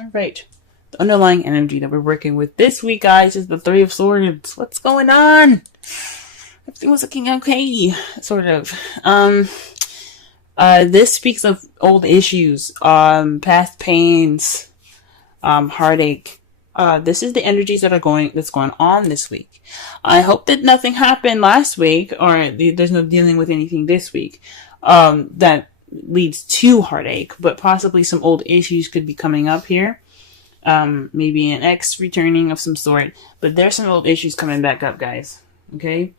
All right. The underlying energy that we're working with this week, guys, is the Three of Swords. What's going on? Everything was looking okay, sort of. This speaks of old issues, past pains, heartache. This is the energies that's going on this week. I hope that nothing happened last week, or there's no dealing with anything this week, that leads to heartache, but possibly some old issues could be coming up here. Maybe an ex returning of some sort, but there's some old issues coming back up, guys. Okay?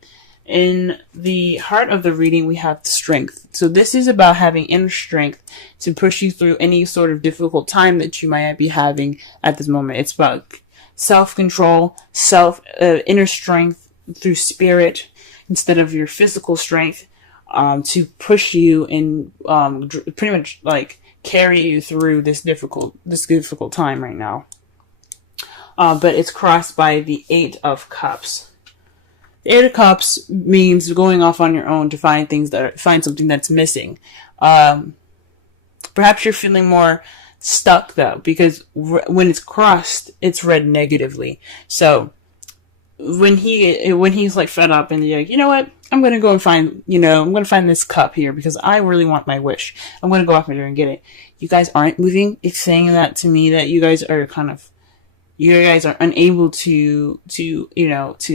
In the heart of the reading, we have strength. So this is about having inner strength to push you through any sort of difficult time that you might be having at this moment. It's about self-control, inner strength through spirit instead of your physical strength, to push you and pretty much like carry you through this difficult time right now. But it's crossed by the Eight of Cups. The Eight of Cups means going off on your own to find something that's missing. Perhaps you're feeling more stuck though, because when it's crossed, it's read negatively. So when he's like fed up and you're like, you know what? I'm going to go and find this cup here because I really want my wish. I'm going to go off there and get it. You guys aren't moving. It's saying that to me that you guys are unable to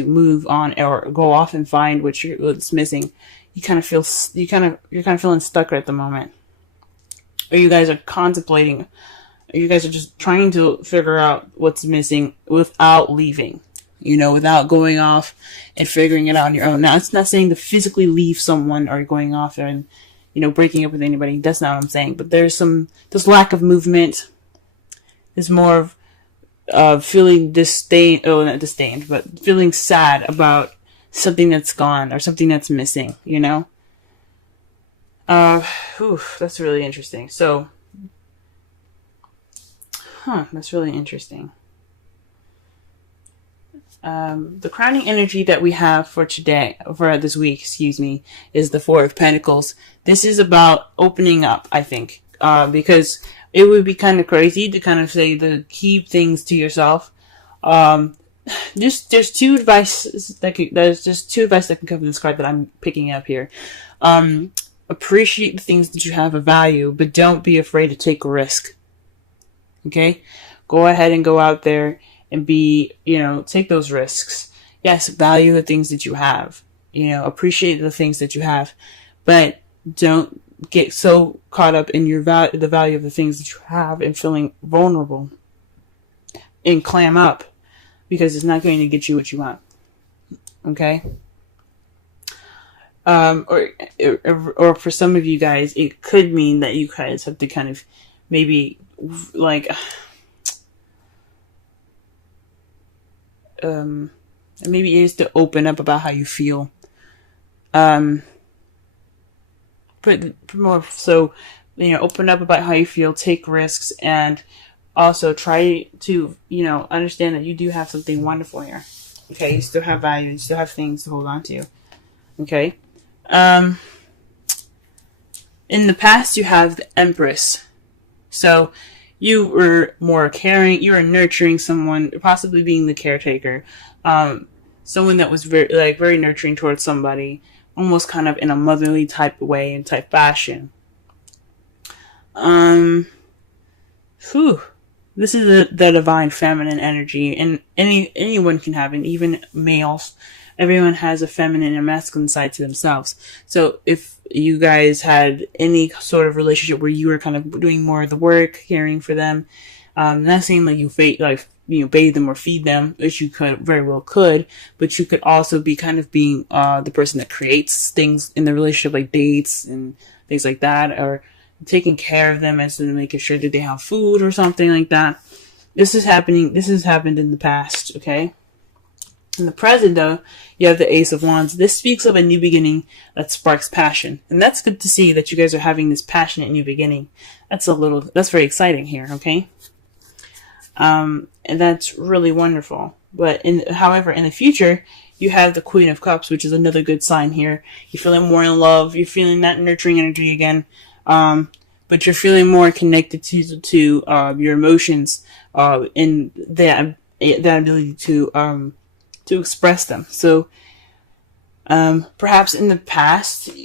move on or go off and find what's missing. You're kind of feeling stuck at the moment. Or you guys are contemplating, or you guys are just trying to figure out what's missing without leaving. Without going off and figuring it out on your own. Now, it's not saying to physically leave someone or going off there and, breaking up with anybody. That's not what I'm saying. But there's lack of movement. There's more of feeling not disdained, but feeling sad about something that's gone or something that's missing, That's really interesting. So, that's really interesting. The crowning energy that we have for this week, is the Four of Pentacles. This is about opening up, I think, because it would be kind of crazy to kind of say to keep things to yourself. There's two advice that can come from this card that I'm picking up here. Appreciate the things that you have of value, but don't be afraid to take a risk. Okay? Go ahead and go out there and take those risks. Yes, value the things that you have. Appreciate the things that you have, but don't get so caught up in the value of the things that you have and feeling vulnerable and clam up, because it's not going to get you what you want. Okay? Or for some of you guys, it could mean that you guys have to kind of maybe maybe it is to open up about how you feel. But more so, open up about how you feel, take risks, and also try to, understand that you do have something wonderful here. Okay, you still have value, you still have things to hold on to. Okay. In the past, you have the Empress. So you were more caring, you were nurturing someone, possibly being the caretaker. Someone that was very nurturing towards somebody, almost kind of in a motherly type way and type fashion. This is the divine feminine energy, and anyone can have it, even males. Everyone has a feminine and masculine side to themselves. So if you guys had any sort of relationship where you were kind of doing more of the work, caring for them, not saying like you bathe them or feed them, which you very well could, but you could also be kind of being the person that creates things in the relationship, like dates and things like that, or taking care of them as in making sure that they have food or something like that. This has happened in the past, okay? In the present, though, you have the Ace of Wands. This speaks of a new beginning that sparks passion. And that's good to see that you guys are having this passionate new beginning. That's very exciting here, okay? And that's really wonderful. But however, in the future, you have the Queen of Cups, which is another good sign here. You're feeling more in love. You're feeling that nurturing energy again. but you're feeling more connected to your emotions, and that ability to express them. So perhaps in the past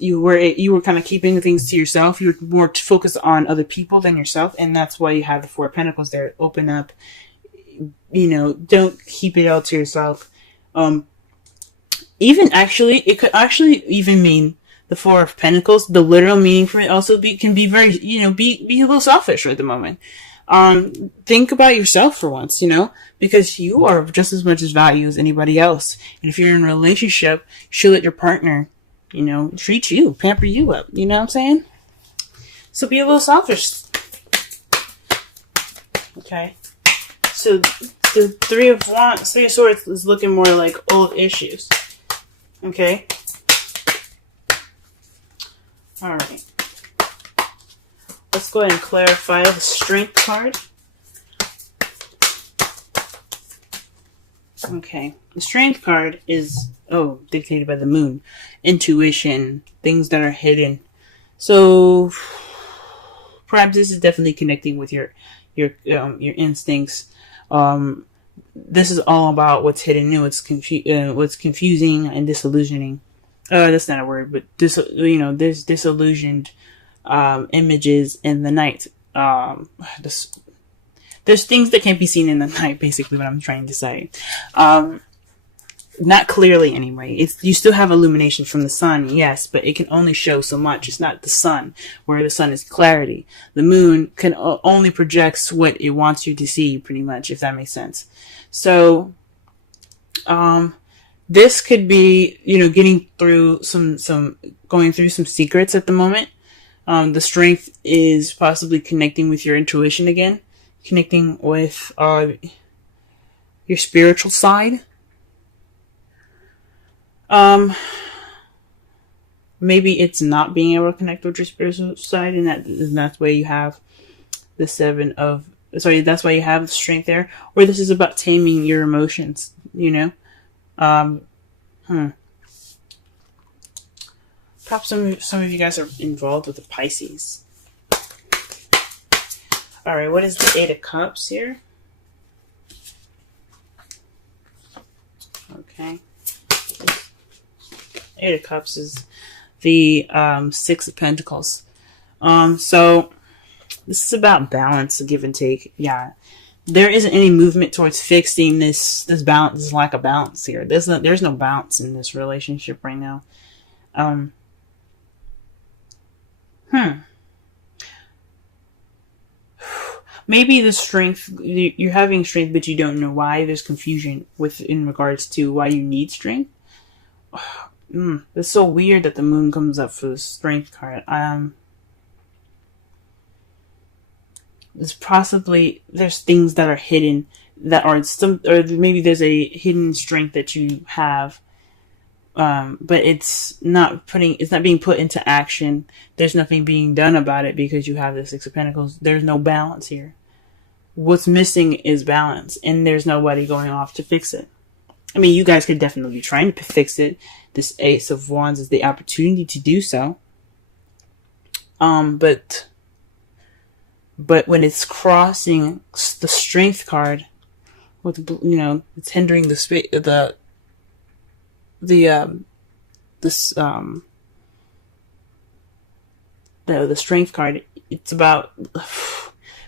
you were kind of keeping things to yourself. You were more focused on other people than yourself, and that's why you have the Four of Pentacles there. Open up, don't keep it all to yourself. Even actually, it could actually even mean the Four of Pentacles. The literal meaning for it also can be very, be a little selfish at the moment. Think about yourself for once, because you are just as much as value as anybody else. And if you're in a relationship, you should let your partner, treat you, pamper you up. You know what I'm saying? So be a little selfish. Okay. So the Three of Swords is looking more like old issues. Okay. All right. Let's go ahead and clarify the Strength card. Okay. The Strength card is, dictated by the Moon. Intuition. Things that are hidden. So, perhaps this is definitely connecting with your instincts. This is all about what's hidden and what's confusing and disillusioning. That's not a word, but there's disillusioned images in the night. There's things that can't be seen in the night, basically what I'm trying to say. Not clearly anyway. You still have illumination from the sun, yes, but it can only show so much. It's not the sun, where the sun is clarity. The moon can only projects what it wants you to see, pretty much, if that makes sense. So, this could be, getting through going through some secrets at the moment. The Strength is possibly connecting with your intuition again, connecting with your spiritual side. Maybe it's not being able to connect with your spiritual side, and that's why you have the that's why you have the Strength there. Or this is about taming your emotions, Perhaps some of you guys are involved with the Pisces. Alright, what is the Eight of Cups here? Okay. Eight of Cups is the Six of Pentacles. So this is about balance, give and take. Yeah. There isn't any movement towards fixing this balance, this lack of balance here. There's no balance in this relationship right now. Maybe the Strength, you're having Strength, but you don't know why. There's confusion in regards to why you need Strength. It's so weird that the Moon comes up for the Strength card. There's things that are hidden that are or maybe there's a hidden strength that you have, but it's not being put into action. There's nothing being done about it because you have the Six of Pentacles. There's no balance here. What's missing is balance, and there's nobody going off to fix it. I mean, you guys could definitely be trying to fix it. This Ace of Wands is the opportunity to do so. But when it's crossing the Strength card, with it's hindering the Strength card. It's about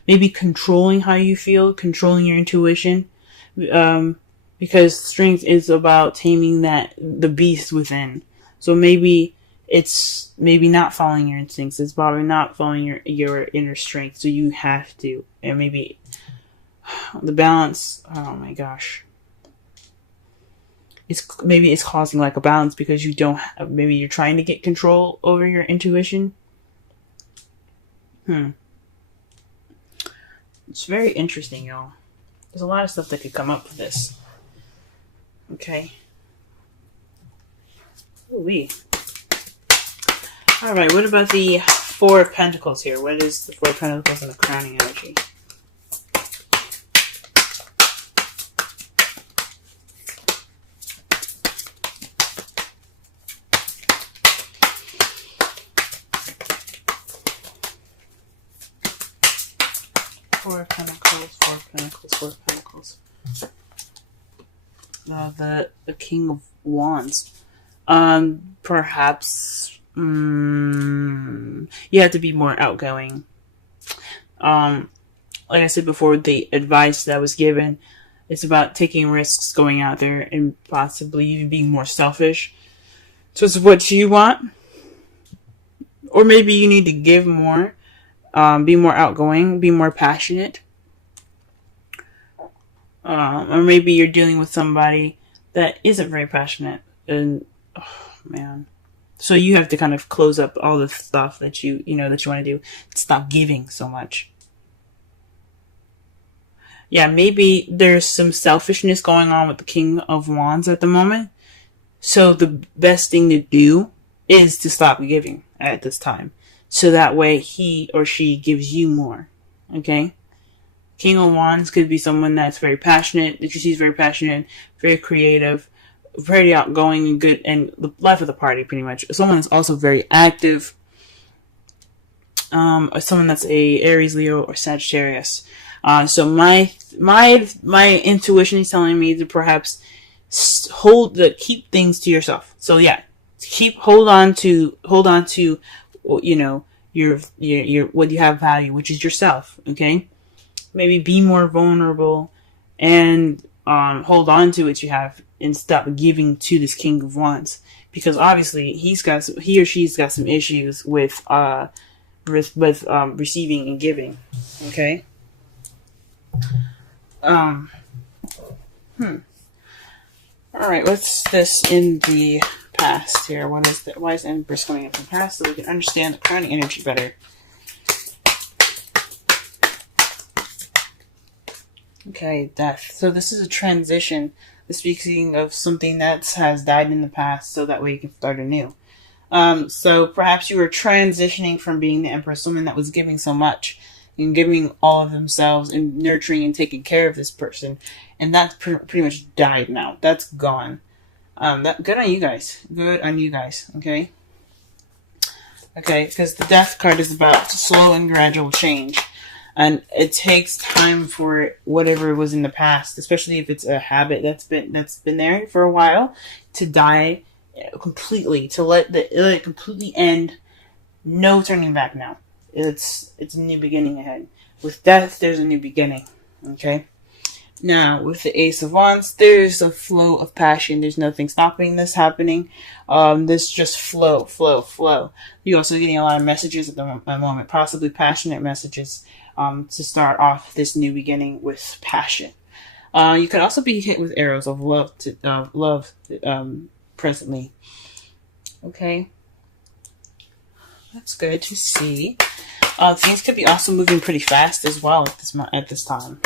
maybe controlling how you feel, controlling your intuition, because Strength is about taming the beast within. So maybe it's not following your instincts. It's probably not following your inner strength. So you have to, and maybe the balance. Oh my gosh. Maybe it's causing lack of balance because you don't have, maybe you're trying to get control over your intuition. It's very interesting, y'all. There's a lot of stuff that could come up with this. Okay. Ooh-wee. Alright, what about the Four of Pentacles here? What is the Four of Pentacles and the crowning energy? Four of Pentacles, Four of Pentacles, Four of Pentacles. The King of Wands. Perhaps you have to be more outgoing. Like I said before, the advice that was given, it's about taking risks, going out there, and possibly even being more selfish. So it's what you want. Or maybe you need to give more, be more outgoing, be more passionate. Or maybe you're dealing with somebody that isn't very passionate. And, oh man. So you have to kind of close up all the stuff that you want to do. Stop giving so much. Yeah, maybe there's some selfishness going on with the King of Wands at the moment. So the best thing to do is to stop giving at this time. So that way he or she gives you more. Okay? King of Wands could be someone that's very passionate, that you see is very passionate, very creative, very outgoing and good, and the life of the party pretty much. Someone that's also very active. Or someone that's a Aries, Leo, or Sagittarius. So my intuition is telling me to perhaps keep things to yourself. So yeah, hold on to your what you have value, which is yourself. Okay, maybe be more vulnerable and hold on to what you have and stop giving to this King of Wands, because obviously he or she's got some issues with receiving and giving. Okay. Alright, what's this in the past here? Why is the Empress coming up in the past so we can understand the crowning energy better? Okay, death. So this is a transition. Speaking of something that has died in the past, so that way you can start anew. So perhaps you were transitioning from being the Empress, someone that was giving so much and giving all of themselves and nurturing and taking care of this person, and that's pretty much died now. That's gone. Good on you guys. Good on you guys. Okay. Okay, because the Death card is about slow and gradual change, and it takes time for whatever was in the past, especially if it's a habit that's been there for a while, to die completely, to let it completely end. No turning back now. It's a new beginning ahead. With Death, there's a new beginning. Okay. Now, with the Ace of Wands, there's a flow of passion. There's nothing stopping this happening. This just flow. You're also getting a lot of messages at the moment, possibly passionate messages, to start off this new beginning with passion. You could also be hit with arrows of love, presently. Okay. That's good to see. Things could be also moving pretty fast as well at this time.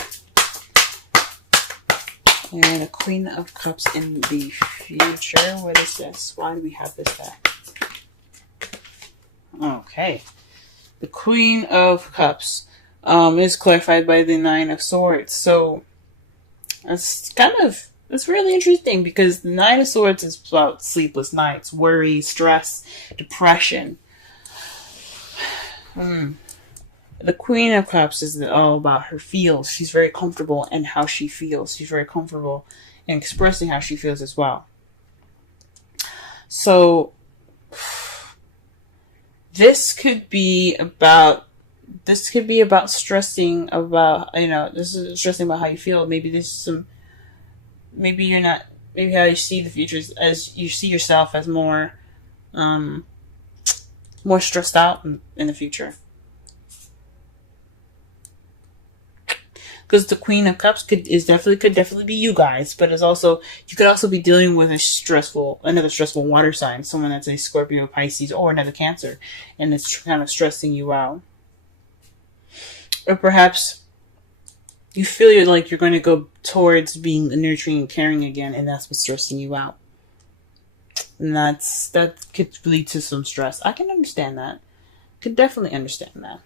And a Queen of Cups in the future. What is this? Why do we have this back? Okay. The Queen of Cups is clarified by the Nine of Swords. So that's really interesting, because the Nine of Swords is about sleepless nights, worry, stress, depression. The Queen of Cups is all about her feels. She's very comfortable in how she feels. She's very comfortable in expressing how she feels as well. So this could be about stressing about, this is stressing about how you feel. Maybe how you see the future as you see yourself as more stressed out in the future. Because the Queen of Cups could definitely be you guys, but you could also be dealing with another stressful water sign, someone that's a Scorpio, Pisces, or another Cancer, and it's kind of stressing you out. Or perhaps you feel like you're going to go towards being nurturing and caring again, and that's what's stressing you out. And that could lead to some stress. I can understand that. Could definitely understand that.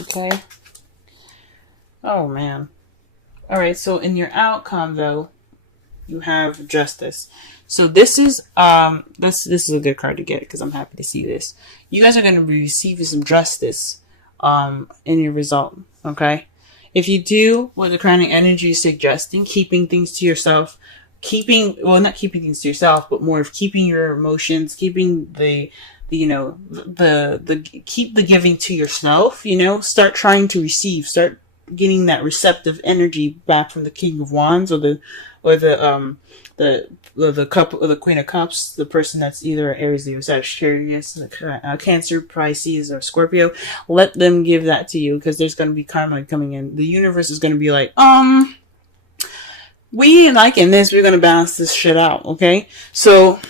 Okay. Oh, man. Alright, so in your outcome, though, you have Justice. So this is a good card to get, because I'm happy to see this. You guys are going to be receiving some justice in your result. Okay. If you do what the crowning energy is suggesting, keeping things to yourself, not keeping things to yourself, but more of keeping your emotions, keeping keep the giving to yourself, start trying to receive, start getting that receptive energy back from the King of Wands or the cup or the Queen of Cups, the person that's either Aries, Leo, Sagittarius, Cancer, Pisces, or Scorpio. Let them give that to you, because there's going to be karma coming in. The universe is going to be like, we liking this, we're going to balance this shit out, okay? So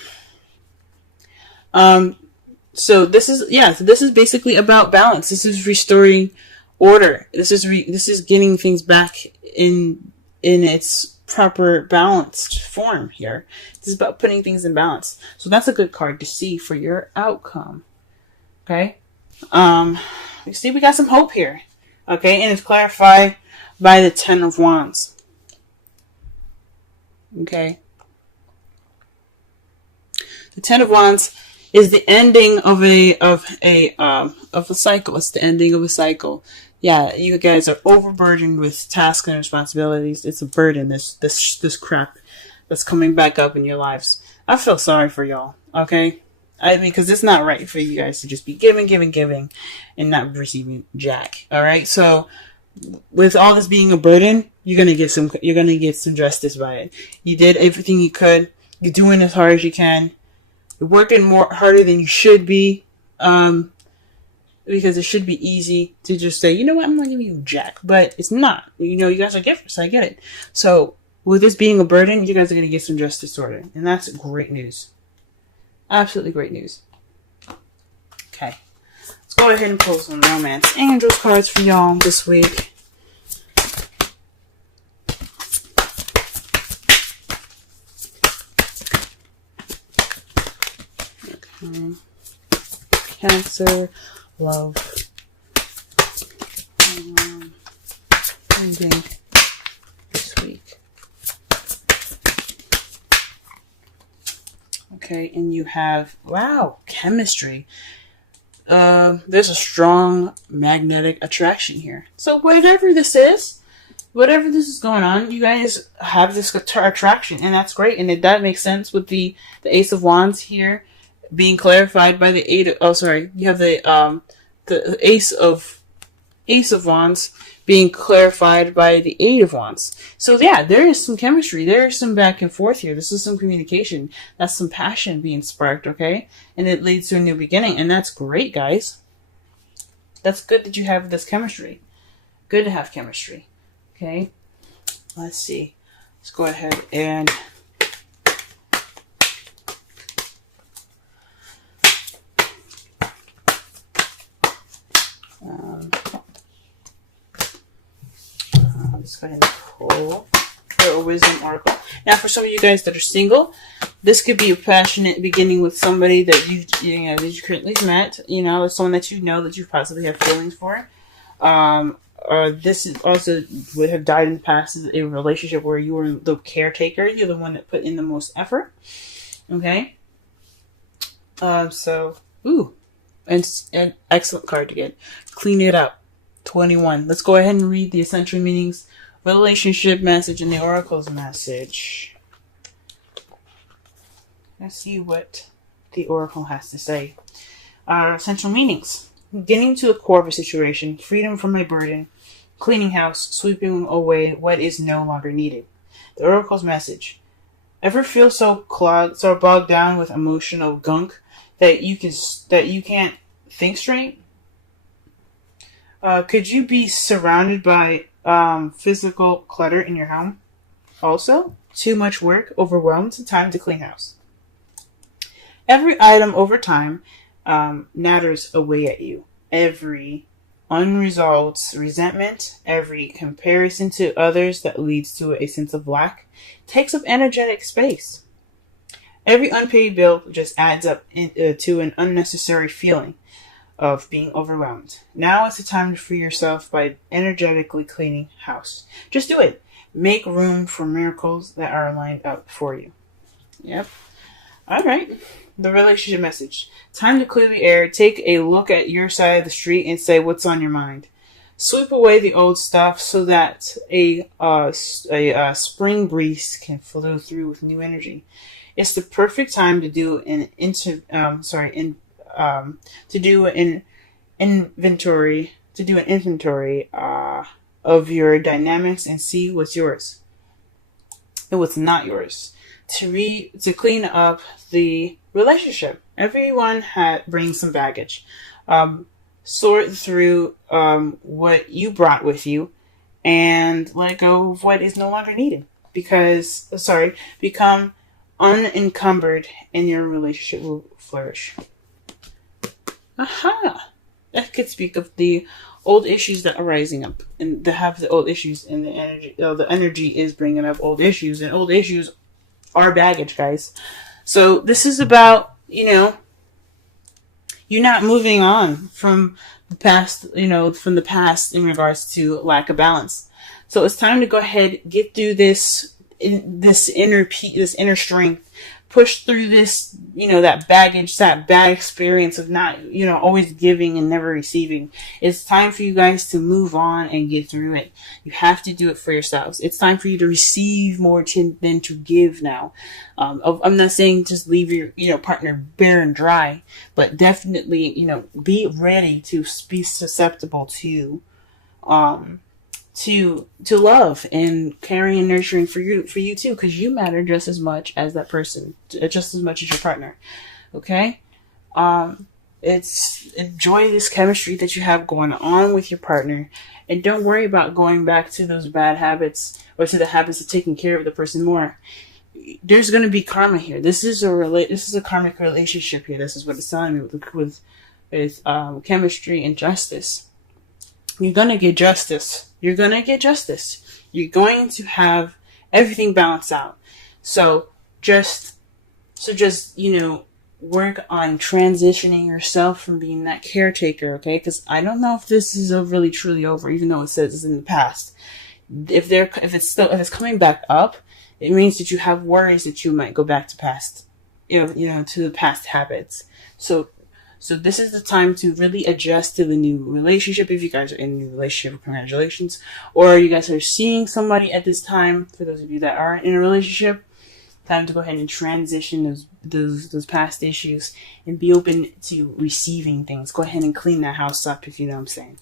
this is basically about balance. This is restoring order. This is getting things back in its proper balanced form here. This is about putting things in balance. So that's a good card to see for your outcome. Okay. You see, we got some hope here. Okay, and it's clarified by the Ten of Wands. Okay. The Ten of Wands is the ending of a cycle. It's the ending of a cycle. Yeah, you guys are overburdened with tasks and responsibilities. It's a burden, this crap that's coming back up in your lives. I feel sorry for y'all, okay? Because it's not right for you guys to just be giving, and not receiving jack. All right, so with all this being a burden, you're gonna get some justice by it. You did everything you could. You're doing as hard as you can. You're working harder than you should be. Because it should be easy to just say, you know what, I'm not giving you jack. But it's not. You guys are givers. I get it. So, with this being a burden, you guys are going to get some justice sorted. And that's great news. Absolutely great news. Okay. Let's go ahead and pull some Romance Angels cards for y'all this week. Okay. Cancer. Love. Ending this week. Okay, and you have, wow, chemistry. There's a strong magnetic attraction here. So whatever this is going on, you guys have this attraction, and that's great, and that makes sense with the Ace of Wands here being clarified by the you have the Ace of Wands being clarified by the Eight of Wands. So yeah, there is some chemistry. There is some back and forth here. This is some communication. That's some passion being sparked, okay? And it leads to a new beginning, and that's great, guys. That's good that you have this chemistry. Good to have chemistry. Okay? Let's see. Let's go ahead and let's go ahead and pull a wisdom oracle. Now, for some of you guys that are single, this could be a passionate beginning with somebody that you currently met. Someone that that you possibly have feelings for. Or this is also would have died in the past as a relationship where you were the caretaker. You're the one that put in the most effort. Okay. An excellent card to get. Clean it up. 21. Let's go ahead and read the essential meanings, relationship message, and the oracle's message. Let's see what the oracle has to say. Essential meanings. Getting to the core of a situation, freedom from my burden, cleaning house, sweeping away what is no longer needed. The oracle's message. Ever feel so bogged down with emotional gunk that you can't think straight? Could you be surrounded by physical clutter in your home? Also, too much work, overwhelmed, time to clean house. Every item over time natters away at you. Every unresolved resentment, every comparison to others that leads to a sense of lack takes up energetic space. Every unpaid bill just adds up to an unnecessary feeling of being overwhelmed. Now is the time to free yourself by energetically cleaning house. Just do it. Make room for miracles that are lined up for you. Yep. All right. the relationship message. Time to clear the air. Take a look at your side of the street and say what's on your mind. Sweep away the old stuff so that a spring breeze can flow through with new energy. It's the perfect time to do an inventory of your dynamics and see what's yours and what's not yours. To clean up the relationship. Everyone brings some baggage. Sort through what you brought with you and let go of what is no longer needed. Become unencumbered and your relationship will flourish. Aha! That could speak of the old issues that are rising up and the old issues and the energy. The energy is bringing up old issues, and old issues are baggage, guys. So this is about, you're not moving on from the past, from the past in regards to lack of balance. So it's time to go ahead, get through this inner strength, push through this, that baggage, that bad experience of not, always giving and never receiving. It's time for you guys to move on and get through it. You have to do it for yourselves. It's time for you to receive more than to give now. I'm not saying just leave your, partner bare and dry, but definitely, be ready to be susceptible to love and caring and nurturing for you too, because you matter just as much as that person, just as much as your partner. Okay? Enjoy this chemistry that you have going on with your partner, and don't worry about going back to those bad habits or to the habits of taking care of the person more. There's going to be karma here. This is a karmic relationship here. This is what it's telling me with chemistry and justice. You're going to get justice. You're going to get justice. You're going to have everything balanced out. So just, work on transitioning yourself from being that caretaker, okay? Because I don't know if this is really truly over, even though it says it's in the past. If it's coming back up, it means that you have worries that you might go back to past, to the past habits. So this is the time to really adjust to the new relationship. If you guys are in a new relationship, congratulations. Or you guys are seeing somebody at this time, for those of you that are in a relationship, time to go ahead and transition those past issues and be open to receiving things. Go ahead and clean that house up, if you know what I'm saying.